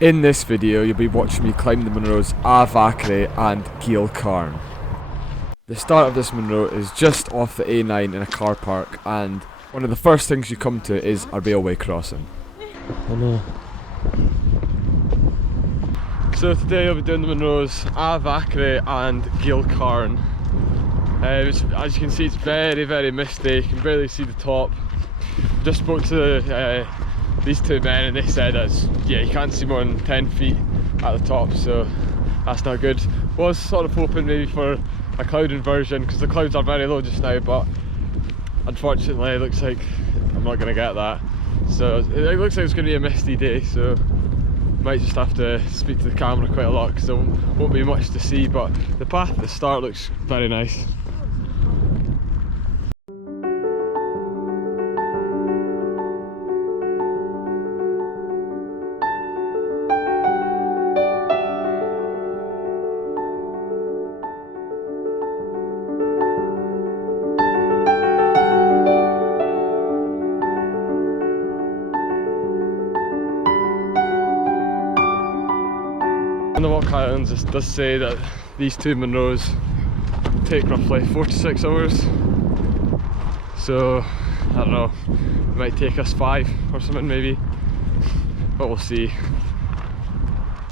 In this video you'll be watching me climb the Munros Mharconaich and Geal Charn. The start of this Munro is just off the A9 in a car park, and one of the first things you come to is a railway crossing. So today I'll be doing the Munros Mharconaich and Geal Charn. As you can see, it's very misty, you can barely see the top. Just spoke to these two men and they said you can't see more than 10 feet at the top, so that's not good. Was sort of hoping maybe for a cloud inversion because the clouds are very low just now, but unfortunately it looks like I'm not going to get that. So it looks like it's going to be a misty day, so might just have to speak to the camera quite a lot because there won't be much to see, but the path at the start looks very nice. On the Walk Highlands, it does say that these two Munros take roughly 4 to 6 hours, so I don't know, it might take us 5 or something maybe, but we'll see.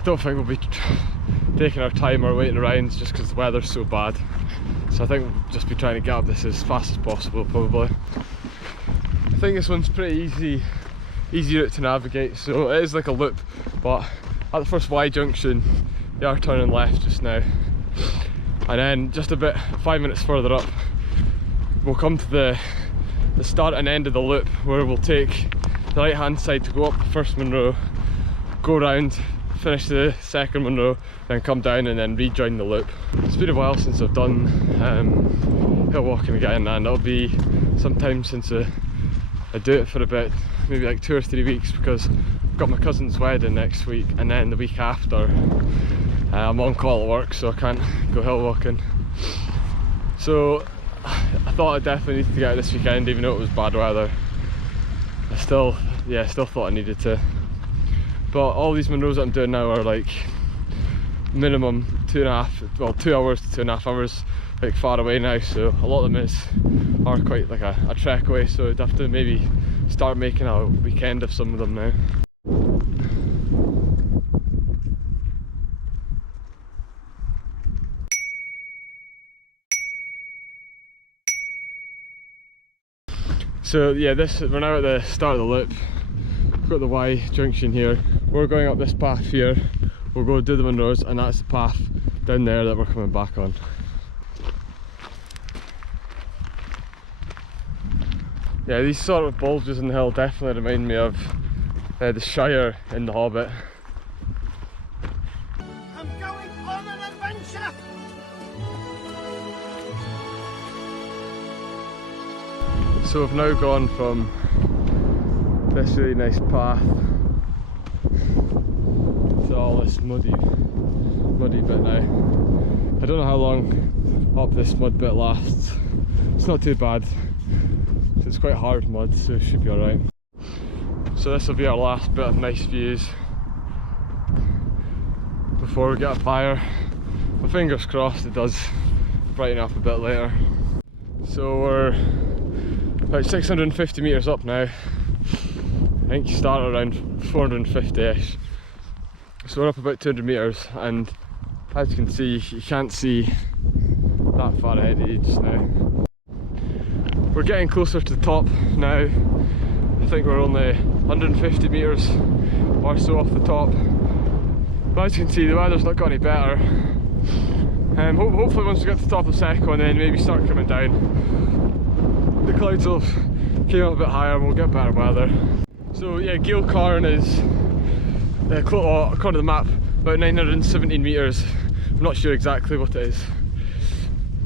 Don't think we'll be taking our time or waiting around just because the weather's so bad, so I think we'll just be trying to get up this as fast as possible probably. I think this one's pretty easy route to navigate, so it is like a loop, but at the first Y junction you are turning left just now, and then just a bit 5 minutes further up we'll come to the start and end of the loop, where we'll take the right hand side to go up the first Munro, go round, finish the second Munro, then come down and then rejoin the loop. It's been a while since I've done hill walking again, and it'll be some time since I do it for a bit, maybe like 2 or 3 weeks, because I've got my cousin's wedding next week, and then the week after I'm on call at work, so I can't go hill walking. So I thought I definitely needed to get it this weekend, even though it was bad weather. I still thought I needed to. But all these Munros that I'm doing now are like minimum 2 hours to 2.5 hours, like far away now, so a lot of them are quite like a trek away, so I'd have to maybe start making a weekend of some of them now. So yeah, we're now at the start of the loop. We've got the Y junction here. We're going up this path here. We'll go do the Munros, and that's the path down there that we're coming back on. Yeah, these sort of bulges in the hill definitely remind me of the Shire in The Hobbit. I'm going on an adventure! So we've now gone from this really nice path to all this muddy bit now. I don't know how long up this mud bit lasts. It's not too bad. It's quite hard mud, so it should be alright. So this will be our last bit of nice views before we get up higher. My fingers crossed it does brighten up a bit later. So we're about 650 metres up now. I think you start around 450ish. So we're up about 200 metres, and as you can see, you can't see that far ahead of you just now. We're getting closer to the top now. I think we're only 150 metres or so off the top. But as you can see, the weather's not got any better. Hopefully once we get to the top of the second one, then maybe start coming down, the clouds will came up a bit higher and we'll get better weather. So yeah, Geal Charn is, according to the map, about 917 metres. I'm not sure exactly what it is,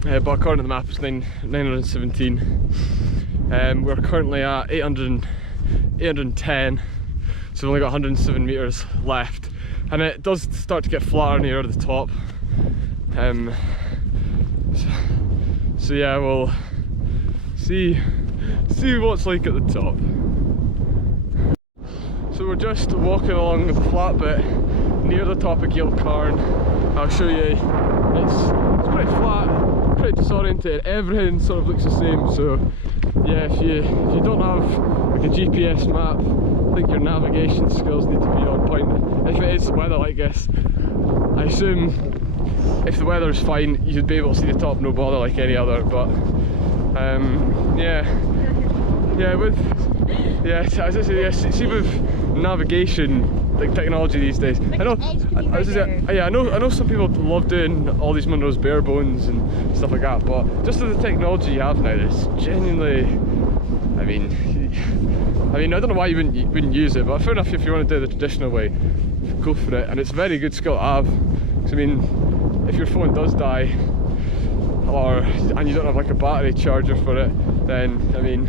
but according to the map it's 917. We're currently at 810, so we've only got 107 metres left, and it does start to get flatter near the top. So yeah, we'll see what it's like at the top. So we're just walking along the flat bit near the top of Geal Charn. I'll show you. It's pretty flat, pretty disoriented. Everything sort of looks the same. So yeah, if you don't have like a GPS map, I think your navigation skills need to be on point. If it is weather like this, I assume if the weather is fine, you'd be able to see the top no bother like any other. But see with navigation, like technology these days, I know some people love doing all these Munros bare bones and stuff like that, but just with the technology you have now, it's genuinely, I mean I don't know why you wouldn't use it, but fair enough, if you want to do it the traditional way, go for it. And it's a very good skill to have, because I mean, if your phone does die and you don't have like a battery charger for it, then I mean,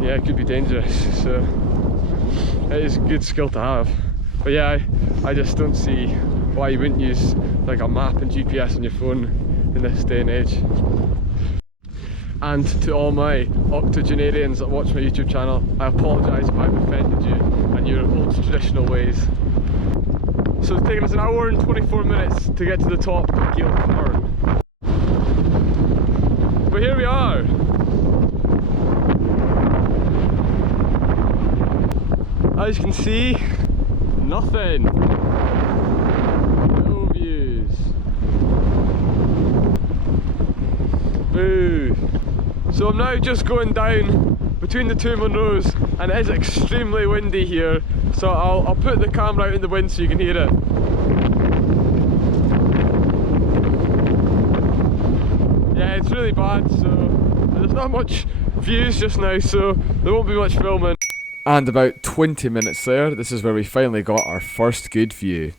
yeah, it could be dangerous. So it is a good skill to have. But yeah, I just don't see why you wouldn't use like a map and GPS on your phone in this day and age. And to all my octogenarians that watch my YouTube channel, I apologise if I've offended you and your old traditional ways. So it's taken us an hour and 24 minutes to get to the top of Geal Charn. But here we are. As you can see, nothing. No views. Boo. So I'm now just going down between the two Munros, and it is extremely windy here, so I'll put the camera out in the wind so you can hear it. Yeah, it's really bad, so there's not much views just now, so there won't be much filming. And about 20 minutes there, this is where we finally got our first good view.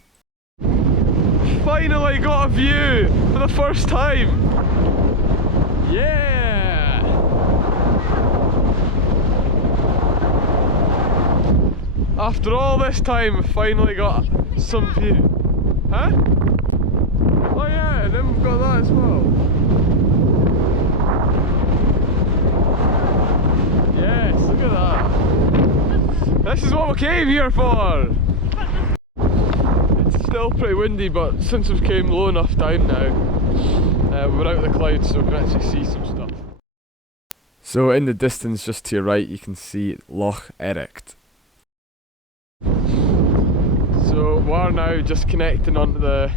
Finally got a view for the first time! Yeah! After all this time, we finally got some view. Huh? Oh yeah, and then we've got that as well. Yes, look at that. This is what we came here for! It's still pretty windy, but since we came low enough down now, we're out of the clouds so we can actually see some stuff. So in the distance just to your right you can see Loch Ericht. So we are now just connecting onto the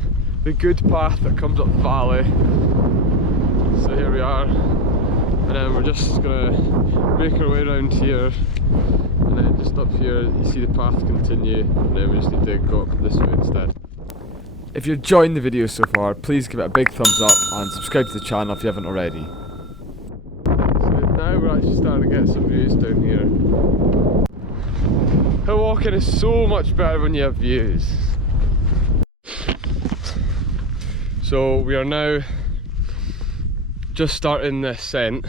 good path that comes up the valley. So here we are, and then we're just going to make our way around here. And then just up here you see the path continue, and then we just need to go up this way instead. If you're enjoying the video so far, please give it a big thumbs up and subscribe to the channel if you haven't already. So now we're actually starting to get some views down here. Hillwalking is so much better when you have views. So we are now just starting the ascent.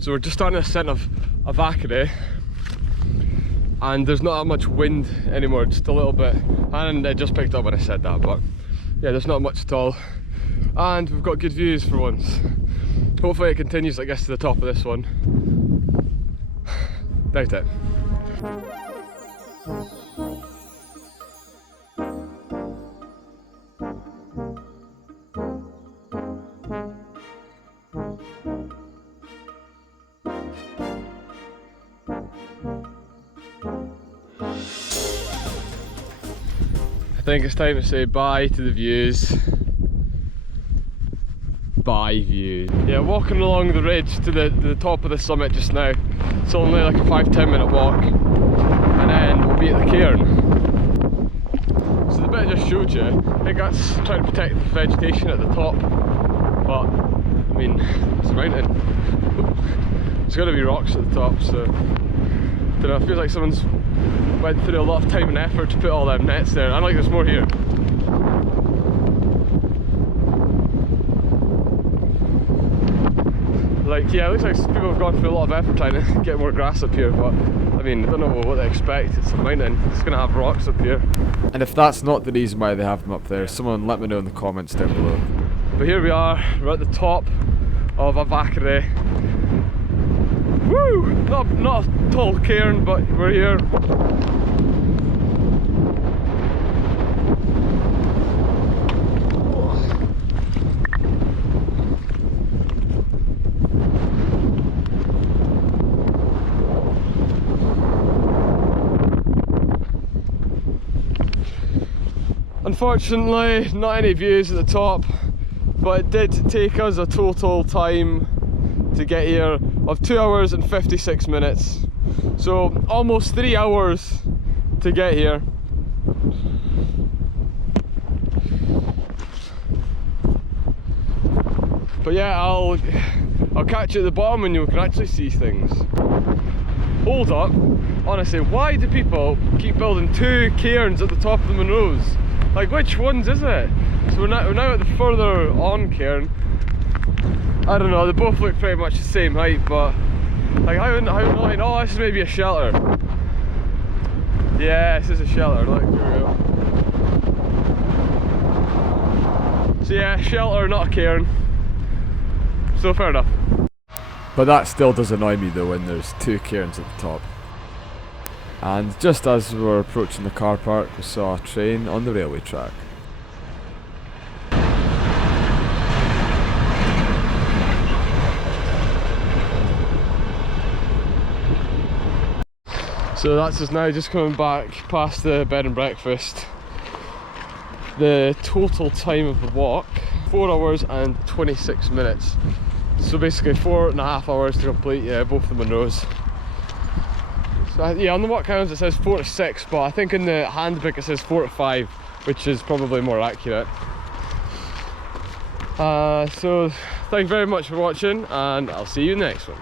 So we're just starting the ascent of Mharconaich, and there's not that much wind anymore, just a little bit, and I just picked up when I said that, but yeah, there's not much at all, and we've got good views for once. Hopefully it continues, I guess, to the top of this one. Doubt it. I think it's time to say bye to the views. Bye views. Yeah, walking along the ridge to the top of the summit just now. It's only like a 5-10 minute walk, and then we'll be at the cairn. So the bit I just showed you, I think that's trying to protect the vegetation at the top, but I mean, it's a mountain. There's going to be rocks at the top, so I don't know, it feels like someone's went through a lot of time and effort to put all them nets there, and like there's more here. Like, yeah, it looks like people have gone through a lot of effort trying to get more grass up here, but I mean, I don't know what they expect. It's a mountain, it's going to have rocks up here. And if that's not the reason why they have them up there, someone let me know in the comments down below. But here we are, we're at the top of Mharconaich. Woo! Not a tall cairn, but we're here. Unfortunately, not any views at the top, but it did take us a total time to get here of 2 hours and 56 minutes. So almost 3 hours to get here. But yeah, I'll catch you at the bottom and you can actually see things. Hold up, honestly, why do people keep building 2 cairns at the top of the Munros? Like, which ones is it? So we're now at the further on cairn. I don't know, they both look pretty much the same height, but like how annoying. Oh, this is maybe a shelter. Yeah, this is a shelter, look, here we go. So yeah, shelter, not a cairn. So fair enough. But that still does annoy me though when there's 2 cairns at the top. And just as we were approaching the car park, we saw a train on the railway track. So that's us now, just coming back past the bed and breakfast. The total time of the walk, 4 hours and 26 minutes. So basically 4.5 hours to complete, yeah, both the Munros. So yeah, on the walk counts it says 4 to 6, but I think in the handbook it says 4 to 5, which is probably more accurate. So thank you very much for watching, and I'll see you in the next one.